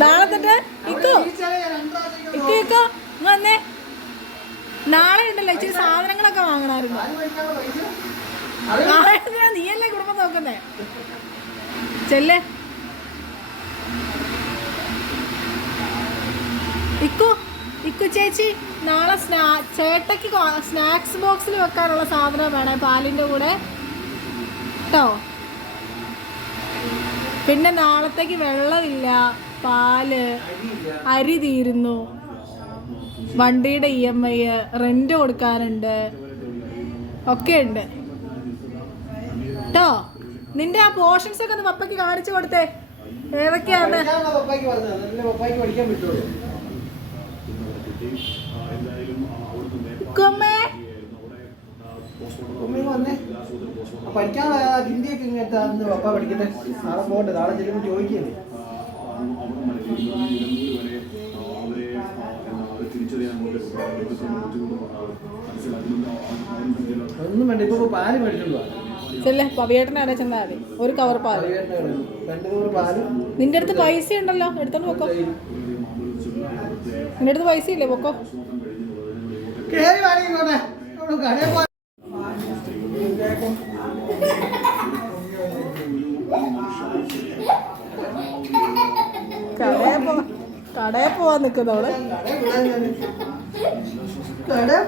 നാളെ തൊട്ട് ഇക്കോ വന്നേ. നാളെ ഉണ്ടല്ലോ ഇച്ചിരി സാധനങ്ങളൊക്കെ വാങ്ങണമായിരുന്നു. നാളെ നീയല്ലേ കുടുംബം നോക്കുന്നേ. ചെല്ലേ ഇക്കു ചേച്ചി, നാളെ ചേട്ടയ്ക്ക് സ്നാക്സ് ബോക്സിൽ വെക്കാനുള്ള സാധനം വേണേ പാലിൻ്റെ കൂടെ കേട്ടോ. പിന്നെ നാളത്തേക്ക് വെള്ളമില്ല, പാല്, അരി തീരുന്നു, വണ്ടിയുടെ EMI, റെന്റ് കൊടുക്കാനുണ്ട്, ഒക്കെ ഉണ്ട് കേട്ടോ. നിന്റെ ആ പോർഷൻസ് ഒക്കെ ഒന്ന് പപ്പയ്ക്ക് കാണിച്ചു കൊടുത്തേ, ഏതൊക്കെയാണ്. പഠിക്കാനുള്ള ഹിന്ദിയൊക്കെ ഇങ്ങനത്തെ പപ്പ പഠിക്കട്ടെ. നാളെ പോകട്ടെ, നാളെ ചെല്ലുമ്പോൾ ചോദിക്കുകയല്ലേ. ഒന്നും വേണ്ട, ഇപ്പൊ പാല് മേടിച്ചോണ്ട് ചെല്ലേ പവിയേട്ടനെ ചെന്നാ മതി. ഒരു കവർ പാല്, 2 കവർ പാല്. നിന്റെ അടുത്ത് പൈസ ഉണ്ടല്ലോ, എടുത്തോണ്ട് പൊക്കോ. നിന്റെ അടുത്ത് പൈസ ഇല്ലേ, പൊക്കോ. കടയിൽ പോവാൻ നിക്കുന്നവള്. കടയിൽ